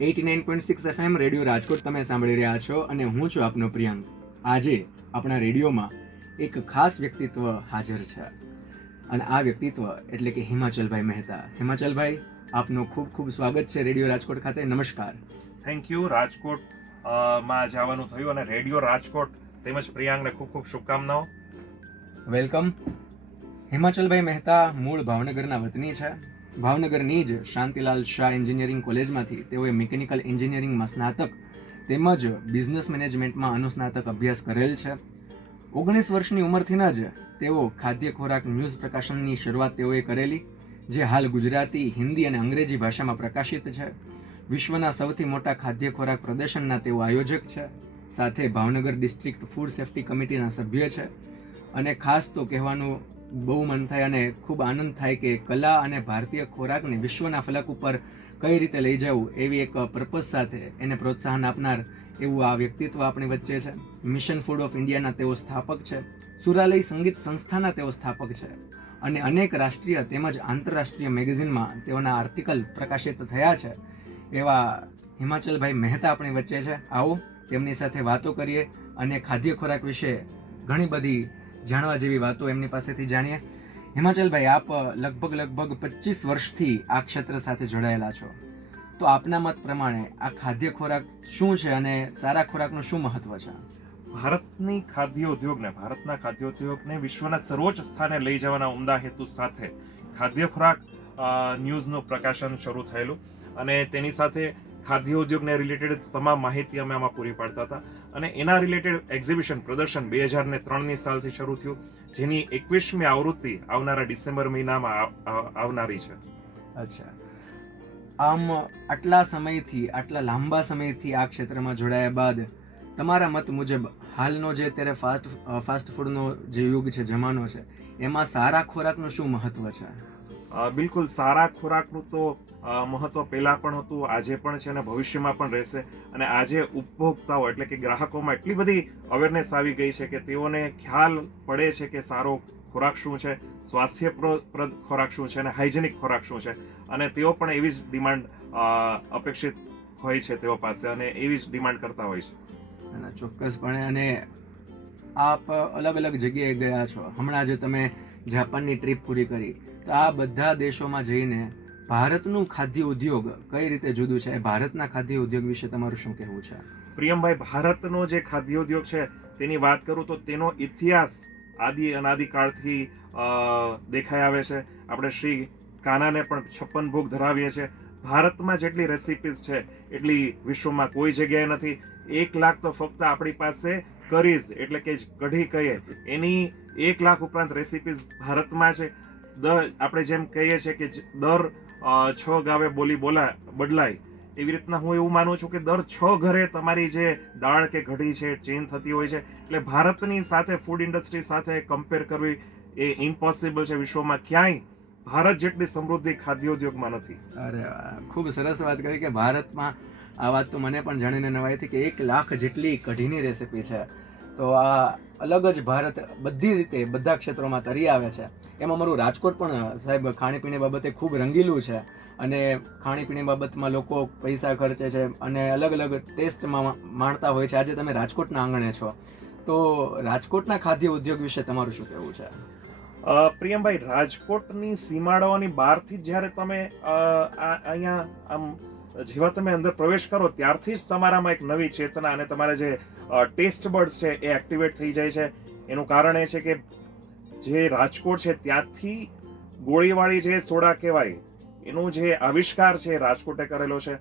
89.6 FM radio Rajkot તમે સાંભળી રહ્યા છો અને હું છું આપનો પ્રિયંક. આજે આપણા રેડિયોમાં એક ખાસ વ્યક્તિત્વ હાજર છે અને આ વ્યક્તિત્વ એટલે કે હિમાચલભાઈ મહેતા. હિમાચલભાઈ, આપનું ખૂબ ખૂબ સ્વાગત છે રેડિયો રાજકોટ ખાતે. નમસ્કાર. Thank you. રાજકોટ માં જવાનું થયું અને રેડિયો રાજકોટ તેમજ પ્રિયાંકને ખૂબ ખૂબ શુભકામનાઓ. વેલકમ. હિમાચલભાઈ મહેતા મૂળ ભાવનગરના વતની છે. ભાવનગરની જ શાંતિલાલ શાહ એન્જિનિયરિંગ કોલેજમાંથી તેઓએ મિકેનિકલ એન્જિનિયરિંગમાં સ્નાતક તેમજ બિઝનેસ મેનેજમેન્ટમાં અનુસ્નાતક અભ્યાસ કરેલ છે. 19 વર્ષની ઉંમરથી જ તેઓ ખાદ્ય ખોરાક ન્યૂઝ પ્રકાશનની શરૂઆત તેઓએ કરેલી, જે હાલ ગુજરાતી, હિન્દી અને અંગ્રેજી ભાષામાં પ્રકાશિત છે. વિશ્વના સૌથી મોટા ખાદ્ય ખોરાક પ્રદર્શનના તેઓ આયોજક છે. સાથે ભાવનગર ડિસ્ટ્રિક્ટ ફૂડ સેફ્ટી કમિટીના સભ્ય છે. અને ખાસ તો કહેવાનું બહુ મન થાય અને ખૂબ આનંદ થાય કે કલા અને ભારતીય ખોરાકને વિશ્વના ફલક ઉપર કઈ રીતે લઈ જવું એવી એક પર્પઝ સાથે એને પ્રોત્સાહન આપનાર એવું આ વ્યક્તિત્વ આપણી વચ્ચે છે. મિશન ફૂડ ઓફ ઇન્ડિયાના તેઓ સ્થાપક છે. સુરાલય સંગીત સંસ્થાના તેઓ સ્થાપક છે અને અનેક રાષ્ટ્રીય તેમજ આંતરરાષ્ટ્રીય મેગેઝિનમાં તેઓના આર્ટિકલ પ્રકાશિત થયા છે. એવા હિમાચલભાઈ મહેતા આપણી વચ્ચે છે. આવો તેમની સાથે વાતો કરીએ અને ખાદ્ય ખોરાક વિશે ઘણી બધી જાણવા જેવી વાતો એમની પાસેથી જાણીએ. હિમાચલભાઈ, આપ લગભગ 25 વર્ષથી આ ક્ષેત્ર સાથે જોડાયેલા છો, તો આપના મત પ્રમાણે આ ખાદ્ય ખોરાક શું છે અને સારા ખોરાકનું શું મહત્વ છે? ભારતના ખાદ્ય ઉદ્યોગને વિશ્વના સર્વોચ્ચ સ્થાને લઈ જવાના ઉમદા હેતુ સાથે ખાદ્ય ખોરાક ન્યૂઝનું પ્રકાશન શરૂ થયેલું અને તેની સાથે ખાદ્ય ઉદ્યોગને રિલેટેડ તમામ માહિતી અમે આમાં પૂરી પાડતા હતા અને એના રિલેટેડ એક્ઝિબિશન પ્રદર્શન 2003ની સાલથી શરૂ થયું, જેની 21મી આવૃત્તિ આવનારા ડિસેમ્બર મહિનામાં આવનારી છે. અચ્છા, આમ આટલા લાંબા સમયથી આ ક્ષેત્રમાં જોડાયા બાદ તમારા મત મુજબ હાલનો જે અત્યારે ફાસ્ટ ફૂડનો જે યુગ છે, જમાનો છે, એમાં સારા ખોરાકનું શું મહત્વ છે? બિલકુલ, સારા ખોરાકનું તો મહત્વ પહેલા પણ હતું, આજે પણ છે અને ભવિષ્યમાં પણ રહેશે. અને આજે ઉપભોક્તાઓ એટલે કે ગ્રાહકોમાં એટલી બધી અવેરનેસ આવી ગઈ છે કે તેઓને ખ્યાલ પડે છે કે સારો ખોરાક શું છે, સ્વાસ્થ્યપ્રદ ખોરાક શું છે અને હાઇજેનિક ખોરાક શું છે. અને તેઓ પણ એવી જ ડિમાન્ડ અપેક્ષિત હોય છે તેઓ પાસે અને એવી જ ડિમાન્ડ કરતા હોય છે. ચોક્કસપણે. અને આપ અલગ અલગ જગ્યાએ ગયા છો. હમણાં જે તમે જાપાનની ટ્રીપ પૂરી કરી, તો આ બધા દેશોમાં જઈને ભારતનું ખાદ્ય ઉદ્યોગ કઈ રીતે જુદું છે, ભારતના ખાદ્ય ઉદ્યોગ વિશે તમારું શું કહેવું છે? પ્રિયમભાઈ, ભારતનો જે ખાદ્ય ઉદ્યોગ છે તેની વાત કરું તો તેનો ઇતિહાસ અનાદિકાળથી દેખાઈ આવે છે. આપણે શ્રી કાનાને પણ 56 ભોગ ધરાવીએ છીએ. ભારતમાં જેટલી રેસિપીઝ છે એટલી વિશ્વમાં કોઈ જગ્યાએ નથી. 1 લાખ તો ફક્ત આપણી પાસે કરીઝ એટલે કે કઢી કહીએ એની 1 લાખ ઉપરાંત રેસિપીઝ ભારતમાં છે. આપણે જેમ કહીએ છીએ કે દર 6 ગાવે બોલી બદલાય, એવી રીતના હું એવું માનું છું કે દર 6 ઘરે તમારી જે દાળ કે કઢી છે ચેન્જ થતી હોય છે. એટલે ભારતની સાથે ફૂડ ઇન્ડસ્ટ્રી સાથે કમ્પેર કરવી એ ઇમ્પોસિબલ છે. વિશ્વમાં ક્યાંય ભારત જેટલી સમૃદ્ધિ ખાદ્ય ઉદ્યોગમાં નથી. અરે વાહ, ખૂબ સરસ વાત કરી કે ભારતમાં આ વાત તો મને પણ જાણીને નવાઈ હતી કે 1 લાખ જેટલી કઢીની રેસિપી છે. તો આ અલગ જ ભારત બધી રીતે બધા ક્ષેત્રોમાં તરી આવે છે. એમાં મારું રાજકોટ પણ સાહેબ ખાણીપીણી બાબતે ખૂબ રંગીલું છે અને ખાણીપીણી બાબતમાં લોકો પૈસા ખર્ચે છે અને અલગ અલગ ટેસ્ટમાં માણતા હોય છે. આજે તમે રાજકોટના આંગણે છો, તો રાજકોટના ખાદ્ય ઉદ્યોગ વિશે તમારું શું કહેવું છે? પ્રિયમભાઈ, રાજકોટની સીમાડાઓની બહારથી જ્યારે તમે અહીંયા આમ જેવા તમે અંદર પ્રવેશ કરો ત્યારથી જ તમારામાં એક નવી ચેતના અને તમારા જે ટેસ્ટ બડ્સ છે એ એક્ટિવેટ થઈ જાય છે. એનું કારણ એ છે કે જે રાજકોટ છે ત્યાંથી ગોળીવાળી જે સોડા કહેવાય એનો જે આવિષ્કાર છે એ રાજકોટે કરેલો છે.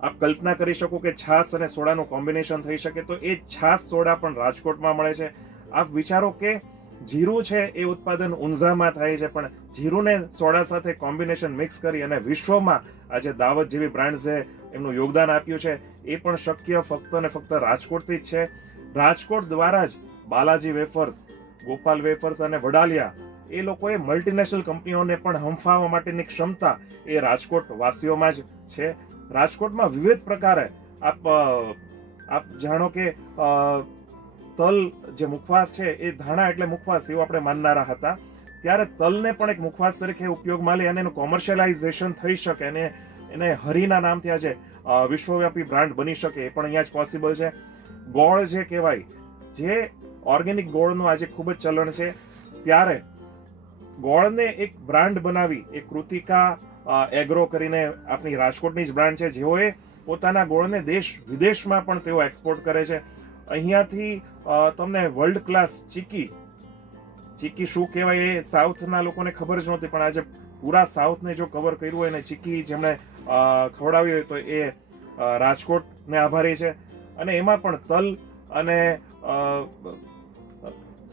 આપ કલ્પના કરી શકો કે છાશ અને સોડાનું કોમ્બિનેશન થઈ શકે, તો એ છાશ સોડા પણ રાજકોટમાં મળે છે. આપ વિચારો કે જીરું છે એ ઉત્પાદન ઊંઝામાં થાય છે, પણ જીરુંને સોડા સાથે કોમ્બિનેશન મિક્સ કરી અને વિશ્વમાં આજે દાવત જેવી બ્રાન્ડ્સે એમનું યોગદાન આપ્યું છે. એ પણ શક્ય ફક્ત ને ફક્ત રાજકોટથી જ છે. રાજકોટ દ્વારા જ બાલાજી વેફર્સ, ગોપાલ વેફર્સ અને વડાલિયા એ લોકોએ મલ્ટીનેશનલ કંપનીઓને પણ હંફાવવા માટેની ક્ષમતા એ રાજકોટ વાસીઓમાં જ છે. રાજકોટમાં વિવિધ પ્રકારે આપ જાણો કે તલ જે મુખવાસ છે એ ધાણા એટલે મુખવાસ એવું આપણે માનનારા હતા, ત્યારે તલને પણ એક મુખવાસ તરીકે ઉપયોગમાં લઈ અને એનું કોમર્શિયલાઇઝેશન થઈ શકે અને એને હરીના નામથી આજે વિશ્વવ્યાપી બ્રાન્ડ બની શકે એ પણ અહીંયા જ પોસિબલ છે. ગોળ જે કહેવાય, જે ઓર્ગેનિક ગોળનું આજે ખૂબ જ ચલણ છે, ત્યારે ગોળને એક બ્રાન્ડ બનાવી, એક કૃતિકા એગ્રો કરીને આપણી રાજકોટની જ બ્રાન્ડ છે, જેઓએ પોતાના ગોળને દેશ વિદેશમાં પણ તેઓ એક્સપોર્ટ કરે છે. અહીંયાથી તમને વર્લ્ડ ક્લાસ ચીકી શું કહેવાય એ સાઉથના લોકોને ખબર જ નહોતી, પણ આજે પૂરા સાઉથને જો કવર કર્યું હોય અને ચીકી જેમણે ખવડાવી હોય તો એ રાજકોટને આભારી છે. અને એમાં પણ તલ અને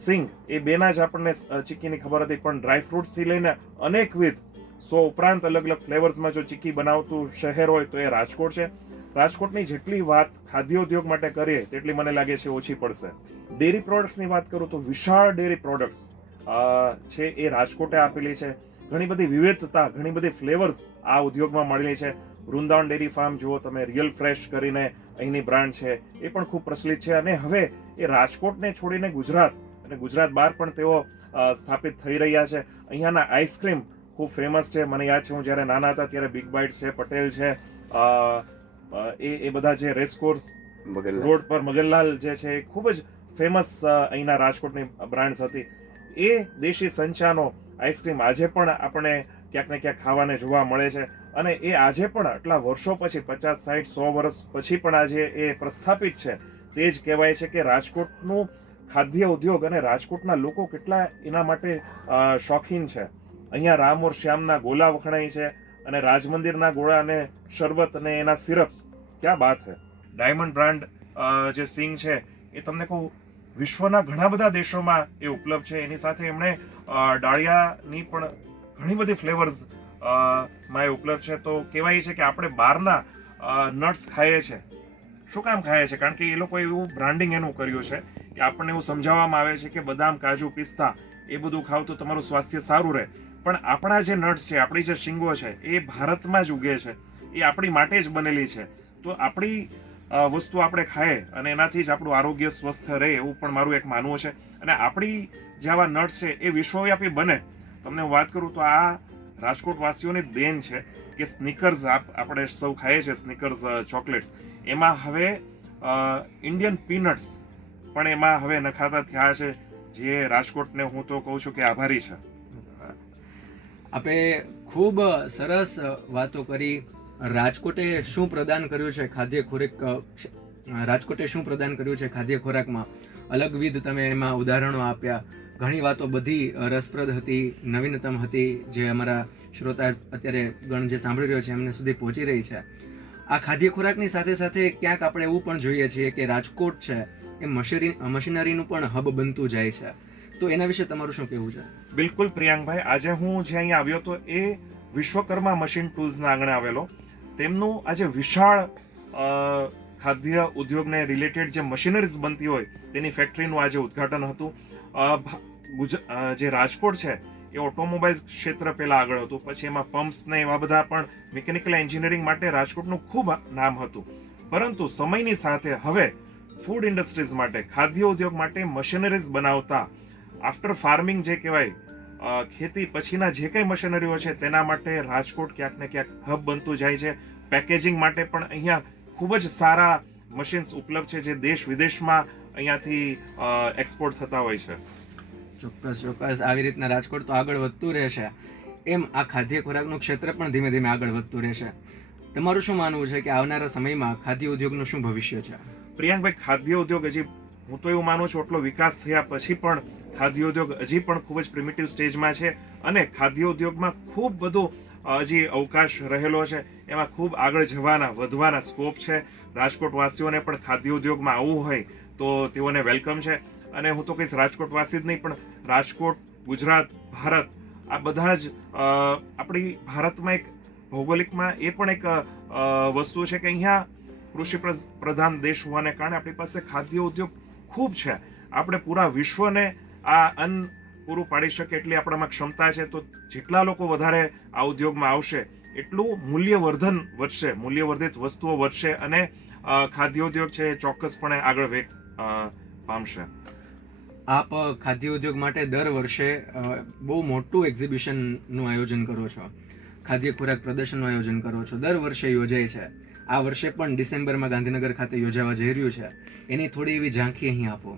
સિંગ એ બેના જ આપણને ચીકીની ખબર હતી, પણ ડ્રાયફ્રૂટ્સથી લઈને અનેકવિધ 100 ઉપરાંત અલગ અલગ ફ્લેવર્સમાં જો ચીકી બનાવતું શહેર હોય તો એ રાજકોટ છે. રાજકોટની જેટલી વાત ખાદ્ય ઉદ્યોગ માટે કરીએ તેટલી મને લાગે છે ઓછી પડશે. ડેરી પ્રોડક્ટ્સની વાત કરું તો વિશાળ ડેરી પ્રોડક્ટ્સ છે એ રાજકોટે આપેલી છે. ઘણી બધી વિવિધતા, ઘણી બધી ફ્લેવર્સ આ ઉદ્યોગમાં મળેલી છે. વૃંદાવન ડેરી ફાર્મ જુઓ તમે, રિયલ ફ્રેશ કરીને અહીંની બ્રાન્ડ છે, એ પણ ખૂબ પ્રચલિત છે. અને હવે એ રાજકોટને છોડીને ગુજરાત અને ગુજરાત બહાર પણ તેઓ સ્થાપિત થઈ રહ્યા છે. અહીંયાના આઈસ્ક્રીમ ખૂબ ફેમસ છે. મને યાદ છે હું જ્યારે નાના હતા ત્યારે બિગ બાઇટ છે, પટેલ છે, એ બધા જે રેસકોર્સ રોડ પર મગનલાલ જે છે એ ખૂબ જ ફેમસ અહીંના રાજકોટની બ્રાન્ડ્સ હતી. એ દેશી સંચાનો આઈસ્ક્રીમ આજે પણ આપણે ક્યાંક ને ક્યાંક ખાવાને જોવા મળે છે. અને એ આજે પણ આટલા વર્ષો પછી, 50, 60, 100 વર્ષ પછી પણ આજે એ પ્રસ્થાપિત છે. તે જ કહેવાય છે કે રાજકોટનું ખાદ્ય ઉદ્યોગ અને રાજકોટના લોકો કેટલા એના માટે શોખીન છે. અહીંયા રામ ઓર શ્યામના ગોલા વખણાય છે, અને રાજમંદિરના ગોળા અને શરબત અને એના સિરપ્સ, ક્યાં બાત છે. ડાયમંડ બ્રાન્ડ જે સિંગ છે એ તમને કહું વિશ્વના ઘણા બધા દેશોમાં એ ઉપલબ્ધ છે. એની સાથે એમણે ડાળિયાની પણ ઘણી બધી ફ્લેવર્સ માં એ ઉપલબ્ધ છે. તો કહેવાય છે કે આપણે બહારના નટ્સ ખાઈએ છીએ. શું કામ ખાઈએ છીએ? કારણ કે એ લોકો એવું બ્રાન્ડિંગ એનું કર્યું છે કે આપણને એવું સમજાવવામાં આવે છે કે બદામ, કાજુ, પિસ્તા એ બધું ખાવ તો તમારું સ્વાસ્થ્ય સારું રહે. પણ આપણા જે નટ્સ છે, આપણી જે શીંગો છે, એ ભારતમાં જ ઉગે છે, એ આપણી માટે જ બનેલી છે. તો આપણી વસ્તુ આપણે ખાઈએ અને એનાથી જ આપણું આરોગ્ય સ્વસ્થ રહે, એવું પણ મારું એક માનવું છે. અને આપણી જે આવા નટ્સ છે એ વિશ્વવ્યાપી બને. તમને હું વાત કરું તો આ રાજકોટ વાસીઓની દેન છે કે સ્નીકર્સ આપણે સૌ ખાઈએ છીએ, સ્નીકર્સ ચોકલેટ્સ, એમાં હવે ઇન્ડિયન પીનટ્સ પણ એમાં હવે નખાતા થયા છે, જે રાજકોટને હું તો કહું છું કે આભારી છે. આપણે ખૂબ સરસ વાતો કરી. રાજકોટે શું પ્રદાન કર્યું છે ખાદ્ય ખોરાક, રાજકોટે શું પ્રદાન કર્યું છે ખાદ્ય ખોરાકમાં, અલગવિધ તમે એમાં ઉદાહરણો આપ્યા. ઘણી વાતો બધી રસપ્રદ હતી, નવીનતમ હતી, જે અમારા શ્રોતા અત્યારે ગણ જે સાંભળી રહ્યો છે એમને સુધી પહોંચી રહી છે. આ ખાદ્ય ખોરાકની સાથે સાથે ક્યાંક આપણે એવું પણ જોઈએ છીએ કે રાજકોટ છે એ મશીનરીનું પણ હબ બનતું જાય છે. તો એના વિશે તમારું શું કહેવું છે? બિલકુલ પ્રિયાંકભાઈ, આજે હું જે અહીંયા આવ્યો તો એ વિશ્વકર્મા મશીન ટૂલ્સના આંગણે આવેલો. તેમનું આજે વિશાળ ખાદ્ય ઉદ્યોગને રિલેટેડ જે મશીનરીઝ બનતી હોય તેની ફેક્ટરીનું આજે ઉદ્ઘાટન હતું. જે રાજકોટ છે એ ઓટોમોબાઈલ ક્ષેત્ર પહેલા આગળ હતું, પછી એમાં પમ્પ્સ ને એવા બધા પણ મિકેનિકલ એન્જિનિયરિંગ માટે રાજકોટનું ખૂબ નામ હતું. પરંતુ સમયની સાથે હવે ફૂડ ઇન્ડસ્ટ્રીઝ માટે, ખાદ્ય ઉદ્યોગ માટે મશીનરીઝ બનાવતા, આફ્ટર ફાર્મિંગ જે કહેવાય, ખેતી પછીના જે કંઈ મશીનરીઓ છે તેના માટે રાજકોટ ક્યાંક ને ક્યાંક હબ બનતું જાય છે. પેકેજિંગ માટે પણ અહીંયા ખૂબ જ સારા મશીન્સ ઉપલબ્ધ છે, જે દેશ વિદેશમાં અહીંયાથી એક્સપોર્ટ થતા હોય છે. ચોક્કસ આવી રીતના રાજકોટ તો આગળ વધતું રહેશે, એમ આ ખાદ્ય ખોરાકનું ક્ષેત્ર પણ ધીમે ધીમે આગળ વધતું રહેશે. તમારું શું માનવું છે કે આવનારા સમયમાં ખાદ્ય ઉદ્યોગનું શું ભવિષ્ય છે? પ્રિયાંકભાઈ, ખાદ્ય ઉદ્યોગ હજી, હું તો એવું માનું છું, એટલો વિકાસ થયા પછી પણ ખાદ્ય ઉદ્યોગ હજી પણ ખૂબ જ પ્રિમિટિવ સ્ટેજમાં છે. અને ખાદ્ય ઉદ્યોગમાં ખૂબ બધું હજી અવકાશ રહેલો છે. એમાં ખૂબ આગળ જવાના, વધવાના સ્કોપ છે. રાજકોટ વાસીઓને પણ ખાદ્ય ઉદ્યોગમાં આવવું હોય તો તેઓને વેલકમ છે. અને હું તો કહીશ રાજકોટ વાસી જ નહીં, પણ રાજકોટ, ગુજરાત, ભારત, આ બધા જ આપણી ભારતમાં એક ભૌગોલિકમાં એ પણ એક વસ્તુ છે કે અહીંયા કૃષિ પ્રધાન દેશ હોવાને કારણે આપણી પાસે ખાદ્ય ઉદ્યોગ ખૂબ છે. આપણે પૂરા વિશ્વને આ અન્ન પૂરું પાડી શકે એટલી આપણામાં ક્ષમતા છે. તો જેટલા લોકો વધારે આ ઉદ્યોગમાં આવશે એટલું મૂલ્યવર્ધન વધશે, મૂલ્યવર્ધિત વસ્તુઓ વધશે, અને ખાદ્ય ઉદ્યોગ છે એ ચોક્કસપણે આગળ પામશે. આપ ખાદ્ય ઉદ્યોગ માટે દર વર્ષે બહુ મોટું એક્ઝિબિશનનું આયોજન કરો છો, ખાદ્ય ખોરાક પ્રદર્શનનું આયોજન કરો છો, દર વર્ષે યોજાય છે. આ વર્ષે પણ ડિસેમ્બરમાં ગાંધીનગર ખાતે યોજાવા જઈ રહ્યું છે, એની થોડી એવી ઝાંખી અહીં આપો.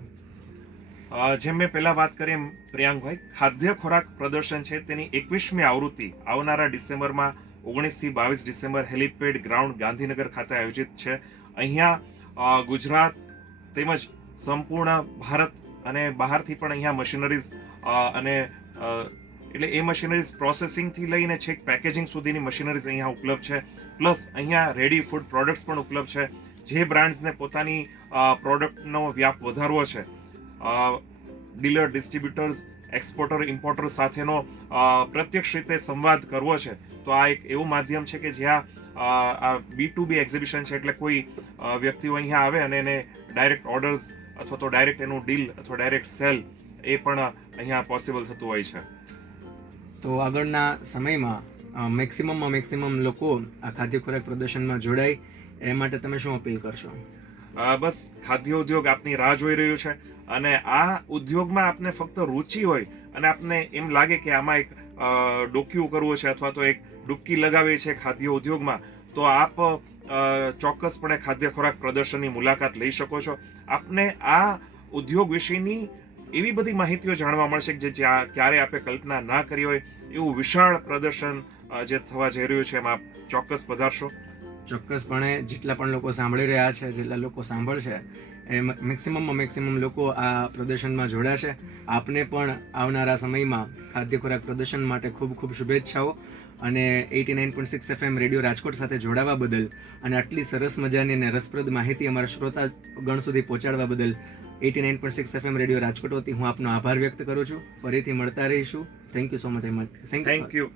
જેમ મેં પહેલા વાત કરી એમ પ્રિયાંકભાઈ, ખાદ્ય ખોરાક પ્રદર્શન છે તેની 21મી આવૃત્તિ આવનારા ડિસેમ્બરમાં 19 થી 22 ડિસેમ્બર હેલિપેડ ગ્રાઉન્ડ ગાંધીનગર ખાતે આયોજિત છે. અહીંયા ગુજરાત તેમજ સંપૂર્ણ ભારત અને બહારથી પણ અહીંયા મશીનરીઝ અને એટલે એ મશીનરીઝ પ્રોસેસિંગ થી લઈને છેક પેકેજિંગ સુધીની મશીનરીઝ અહીંયા ઉપલબ્ધ છે. પ્લસ અહીંયા રેડી ફૂડ પ્રોડક્ટ્સ પણ ઉપલબ્ધ છે. જે બ્રાન્ડ્સને પોતાની પ્રોડક્ટનો વ્યાપ વધારવો છે, ડીલર, ડિસ્ટ્રીબ્યુટર્સ, એક્સપોર્ટર, ઇમ્પોર્ટર સાથેનો પ્રત્યક્ષ રીતે સંવાદ કરવો છે, તો આ એક એવું માધ્યમ છે કે જ્યાં આ B2B એક્ઝિબિશન છે, એટલે કોઈ વ્યક્તિઓ અહીંયા આવે અને એને ડાયરેક્ટ ઓર્ડર્સ અથવા તો ડાયરેક્ટ એનું ડીલ અથવા ડાયરેક્ટ સેલ એ પણ અહીંયા પોસિબલ થતું હોય છે. તો આગળના સમયમાં મેક્સિમમ લોકો આ ખાદ્ય ખોરાક પ્રદર્શનમાં જોડાય એ માટે તમે શું અપીલ કરશો? બસ ખાદ્ય ઉદ્યોગ આપની રાહ જોઈ રહ્યું છે, અને આ ઉદ્યોગમાં આપને ફક્ત રુચિ હોય અને આપને એમ લાગે કે આમાં એક ડોક્યું કરવું છે અથવા તો એક ડૂબકી લગાવી છે ખાદ્ય ઉદ્યોગમાં, તો આપ ચોક્કસપણે ખાદ્ય ખોરાક પ્રદર્શનની મુલાકાત લઈ શકો છો. આપને આ ઉદ્યોગ વિશેની એવી બધી માહિતીઓ જાણવા મળશે કે જે ક્યારે આપણે કલ્પના ના કરી હોય એવું વિશાળ પ્રદર્શન જે થવા જઈ રહ્યું છે, એમાં આપ ચોક્કસ પધારશો. ચોક્કસપણે જેટલા પણ લોકો સાંભળી રહ્યા છે, જેટલા લોકો સાંભળશે, એ મેક્સિમમ લોકો આ પ્રદર્શનમાં જોડાશે. આપને પણ આવનારા સમયમાં ખાદ્ય ખોરાક પ્રદર્શન માટે ખૂબ ખૂબ શુભેચ્છાઓ. અને 89.6 FM રેડિયો રાજકોટ સાથે જોડાવા બદલ અને આટલી સરસ મજાની અને રસપ્રદ માહિતી અમારા શ્રોતા ગણ સુધી પહોંચાડવા બદલ 89.6 FM રેડિયો રાજકોટ વતી હું આપનો આભાર વ્યક્ત કરું છું. ફરીથી મળતા રહીશું. Thank you so much. Thank you.